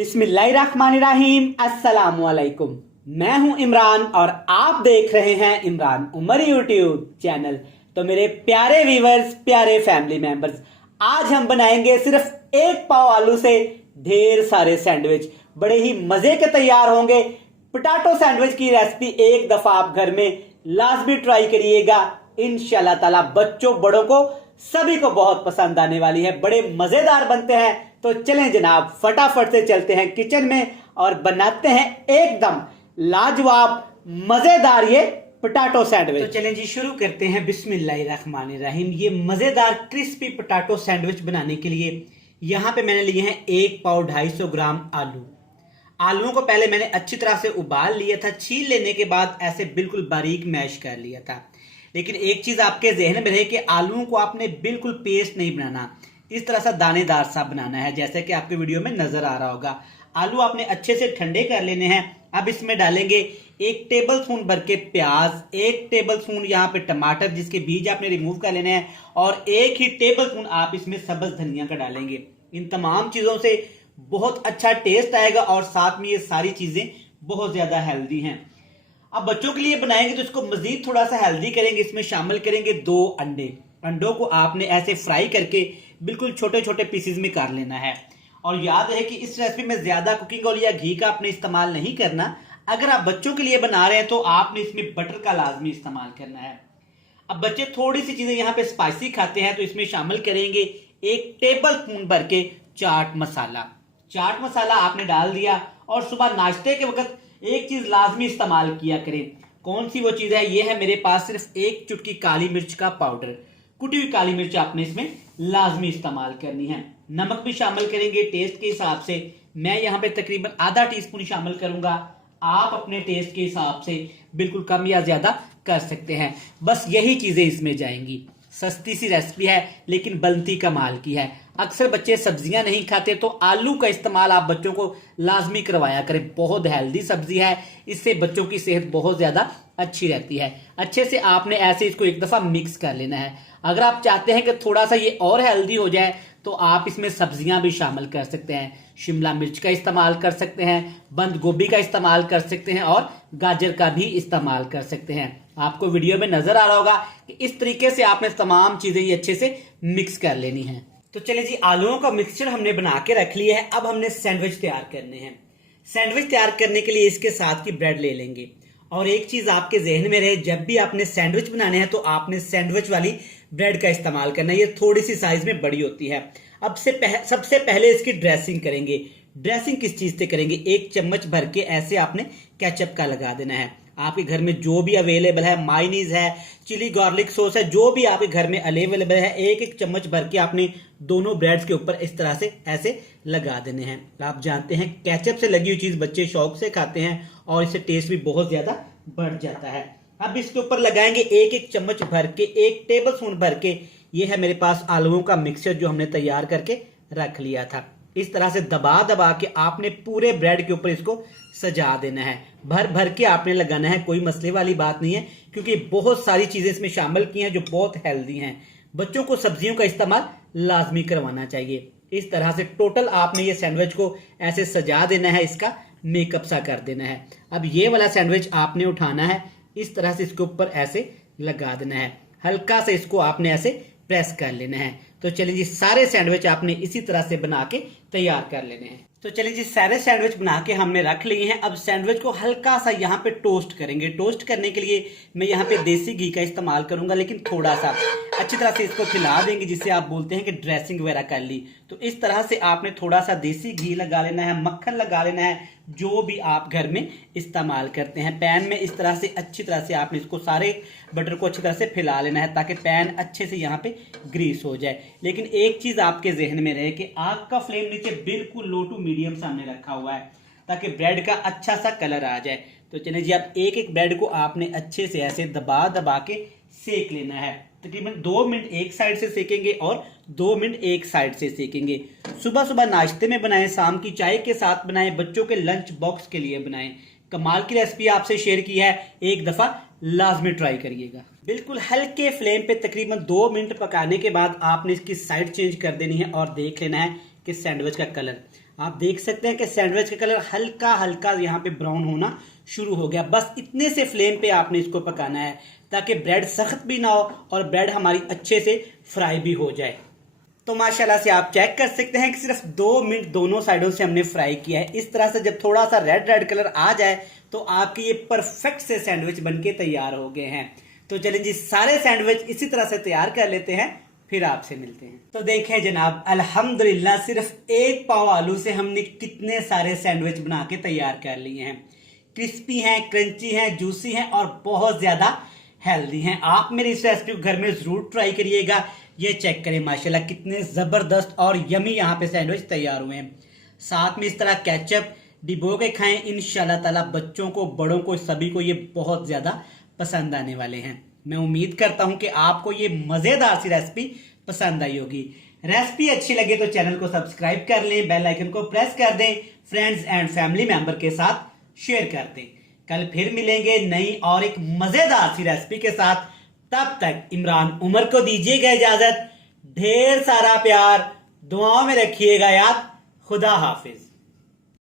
बिस्मिल्लाहिर्रहमानिर्रहीम। अस्सलामुअलैकुम। मैं हूं इमरान और आप देख रहे हैं इमरान उमर यूट्यूब चैनल। तो मेरे प्यारे व्यूवर्स, प्यारे फैमिली मेंबर्स, आज हम बनाएंगे सिर्फ एक पाव आलू से ढेर सारे सैंडविच। बड़े ही मजे के तैयार होंगे। पोटैटो सैंडविच की रेसिपी एक दफा आप घर में लाजमी ट्राई करिएगा। इंशाल्लाह ताला बच्चों बड़ों को सभी को बहुत पसंद आने वाली है। बड़े मजेदार बनते हैं। तो चलें जनाब, फटाफट से चलते हैं किचन में और बनाते हैं एकदम लाजवाब मजेदार ये पोटैटो सैंडविच। तो चलें जी, शुरू करते हैं। बिस्मिल्लाहिर्रहमानिर्रहीम। ये मजेदार क्रिस्पी पोटैटो सैंडविच बनाने के लिए यहां पे मैंने लिए हैं एक पाव 250 ग्राम आलू। आलूओं को पहले मैंने अच्छी तरह से उबाल लिया था। छील लेने के बाद ऐसे बिल्कुल बारीक मैश कर लिया था। लेकिन एक चीज आपके जहन में रहे कि आलूओं को आपने बिल्कुल पेस्ट नहीं बनाना, इस तरह सा दानेदार सा बनाना है, जैसे कि आपके वीडियो में नजर आ रहा होगा। आलू आपने अच्छे से ठंडे कर लेने हैं। अब इसमें डालेंगे 1 टेबल स्पून भर के प्याज, 1 टेबल स्पून यहाँ पे टमाटर जिसके बीज आपने रिमूव कर लेने हैं, और 1 ही टेबल स्पून आप इसमें सब्ज धनिया का डालेंगे। इन तमाम चीजों से बहुत अच्छा टेस्ट आएगा और साथ में ये सारी चीजें बहुत ज्यादा हेल्दी हैं। अब बच्चों के लिए बनाएंगे तो इसको मजीद थोड़ा सा हेल्दी करेंगे। इसमें शामिल करेंगे 2 अंडे। अंडों को आपने ऐसे फ्राई करके बिल्कुल छोटे छोटे पीसेस में कर लेना है। और याद रहे कि इस रेसिपी में ज्यादा कुकिंग ऑयल या घी का आपने इस्तेमाल नहीं करना। अगर आप बच्चों के लिए बना रहे हैं तो आपने इसमें बटर का लाजमी इस्तेमाल करना है। अब बच्चे थोड़ी सी चीजें यहाँ पे स्पाइसी खाते हैं तो इसमें शामिल करेंगे 1 टेबल स्पून भर के चाट मसाला। चाट मसाला आपने डाल दिया। और सुबह नाश्ते के वक्त एक चीज लाजमी इस्तेमाल किया करें। कौन सी वो चीज है? ये है मेरे पास सिर्फ 1 चुटकी काली मिर्च का पाउडर। कुटी हुई काली मिर्च आपने इसमें लाजमी इस्तेमाल करनी है। नमक भी शामिल करेंगे टेस्ट के हिसाब से। मैं यहाँ पे तकरीबन आधा टीस्पून शामिल करूंगा। आप अपने टेस्ट के हिसाब से बिल्कुल कम या ज्यादा कर सकते हैं। बस यही चीजें इसमें जाएंगी। सस्ती सी रेसिपी है लेकिन बनती कमाल की है। अक्सर बच्चे सब्जियां नहीं खाते तो आलू का इस्तेमाल आप बच्चों को लाजमी करवाया करें। बहुत हेल्दी सब्जी है, इससे बच्चों की सेहत बहुत ज्यादा अच्छी रहती है। अच्छे से आपने ऐसे इसको एक दफा मिक्स कर लेना है। अगर आप चाहते हैं कि थोड़ा सा ये और हेल्दी हो जाए तो आप इसमें सब्जियां भी शामिल कर सकते हैं। शिमला मिर्च का इस्तेमाल कर सकते हैं, बंद गोभी का इस्तेमाल कर सकते हैं और गाजर का भी इस्तेमाल कर सकते हैं। आपको वीडियो में नजर आ रहा होगा कि इस तरीके से आपने तमाम चीजें ये अच्छे से मिक्स कर लेनी है। तो चलिए जी, आलूओं का मिक्सचर हमने बना के रख लिया है। अब हमने सैंडविच तैयार करने हैं। सैंडविच तैयार करने के लिए इसके साथ की ब्रेड ले लेंगे। और एक चीज आपके जहन में रहे, जब भी आपने सैंडविच बनाने हैं तो आपने सैंडविच वाली ब्रेड का इस्तेमाल करना है। ये थोड़ी सी साइज में बड़ी होती है। अब सबसे पहले इसकी ड्रेसिंग करेंगे। ड्रेसिंग किस चीज से करेंगे? 1 चम्मच भर के ऐसे आपने केचप का लगा देना है। आपके घर में जो भी अवेलेबल है, मायोनीज है, चिली गार्लिक सॉस है, जो भी आपके घर में अवेलेबल है, 1 चम्मच भर के आपने दोनों ब्रेड्स के ऊपर इस तरह से ऐसे लगा देने हैं। आप जानते हैं केचप से लगी हुई चीज बच्चे शौक से खाते हैं और इससे टेस्ट भी बहुत ज्यादा बढ़ जाता है। अब इसके ऊपर लगाएंगे 1 चम्मच भर के, 1 टेबल स्पून भर के, ये है मेरे पास आलूओं का मिक्सचर जो हमने तैयार करके रख लिया था। इस तरह से दबा दबा के आपने पूरे ब्रेड के ऊपर इसको सजा देना है। भर भर के आपने लगाना है। कोई मसले वाली बात नहीं है क्योंकि बहुत सारी चीजें इसमें शामिल की हैं जो बहुत हेल्दी हैं। बच्चों को सब्जियों का इस्तेमाल लाजमी करवाना चाहिए। इस तरह से टोटल आपने ये सैंडविच को ऐसे सजा देना है, इसका मेकअप सा कर देना है। अब ये वाला सैंडविच आपने उठाना है, इस तरह से इसके ऊपर ऐसे लगा देना है। हल्का से इसको आपने ऐसे प्रेस कर लेना है। तो चलिए जी, सारे सैंडविच आपने इसी तरह से बना के तैयार कर लेने हैं। तो चलिए जी, सारे सैंडविच बना के हमने रख लिए हैं। अब सैंडविच को हल्का सा यहाँ पे टोस्ट करेंगे। टोस्ट करने के लिए मैं यहाँ पे देसी घी का इस्तेमाल करूंगा, लेकिन थोड़ा सा अच्छी तरह से इसको खिला देंगे, जिससे आप बोलते हैं कि ड्रेसिंग वगैरह कर ली। तो इस तरह से आपने थोड़ा सा देसी घी लगा लेना है, मक्खन लगा लेना है, जो भी आप घर में इस्तेमाल करते हैं। पैन में इस तरह से अच्छी तरह से आपने इसको सारे बटर को अच्छी तरह से फैला लेना है ताकि पैन अच्छे से यहाँ पे ग्रीस हो जाए। लेकिन एक चीज आपके जहन में रहे कि आग का फ्लेम नीचे बिल्कुल लो टू मीडियम सामने रखा हुआ है ताकि ब्रेड का अच्छा सा कलर आ जाए। तो चलिए जी, अब एक ब्रेड को आपने अच्छे से ऐसे दबा दबा के सेक लेना है। तकरीबन 2 मिनट एक साइड से सेकेंगे और 2 मिनट एक साइड से सेकेंगे। सुबह सुबह नाश्ते में बनाएं, शाम की चाय के साथ बनाएं, बच्चों के लंच बॉक्स के लिए बनाएं। कमाल की रेसिपी आपसे शेयर की है, एक दफा लाजमी ट्राई करिएगा। बिल्कुल हल्के फ्लेम पे तकरीबन 2 मिनट पकाने के बाद आपने इसकी साइड चेंज कर देनी है और देख लेना है कि सैंडविच का कलर आप देख सकते हैं कि सैंडविच का कलर हल्का हल्का यहाँ पे ब्राउन होना शुरू हो गया। बस इतने से फ्लेम पे आपने इसको पकाना है ताकि ब्रेड सख्त भी ना हो और ब्रेड हमारी अच्छे से फ्राई भी हो जाए। तो माशाल्लाह से आप चेक कर सकते हैं कि सिर्फ 2 मिनट दोनों साइडों से हमने फ्राई किया है। इस तरह से जब थोड़ा सा रेड रेड कलर आ जाए तो आपके ये परफेक्ट से सैंडविच बनके तैयार हो गए हैं। तो चलें जी, सारे सैंडविच इसी तरह से तैयार कर लेते हैं, फिर आपसे मिलते हैं। तो देखें जनाब, अल्हम्दुलिल्लाह सिर्फ 1 पाव आलू से हमने कितने सारे सैंडविच बना के तैयार कर लिए हैं। क्रिस्पी हैं, क्रंची हैं, जूसी हैं और बहुत ज्यादा हेल्दी हैं। आप मेरी इस रेसिपी को घर में जरूर ट्राई करिएगा। ये चेक करें माशाल्लाह कितने जबरदस्त और यमी यहाँ पे सैंडविच तैयार हुए हैं। साथ में इस तरह केचप डिबो के खाएं, इंशाल्लाह ताला बच्चों को, बड़ों को, सभी को ये बहुत ज्यादा पसंद आने वाले हैं। मैं उम्मीद करता हूं कि आपको ये मजेदार सी रेसिपी पसंद आई होगी। रेसिपी अच्छी लगे तो चैनल को सब्सक्राइब कर लें, बेल आइकन को प्रेस कर दें, फ्रेंड्स एंड फैमिली मेंबर के साथ शेयर कर दें। कल फिर मिलेंगे नई और एक मजेदार सी रेसिपी के साथ। तब तक इमरान उमर को दीजिएगा इजाजत। ढेर सारा प्यार, दुआओं में रखिएगा याद। खुदा हाफिज।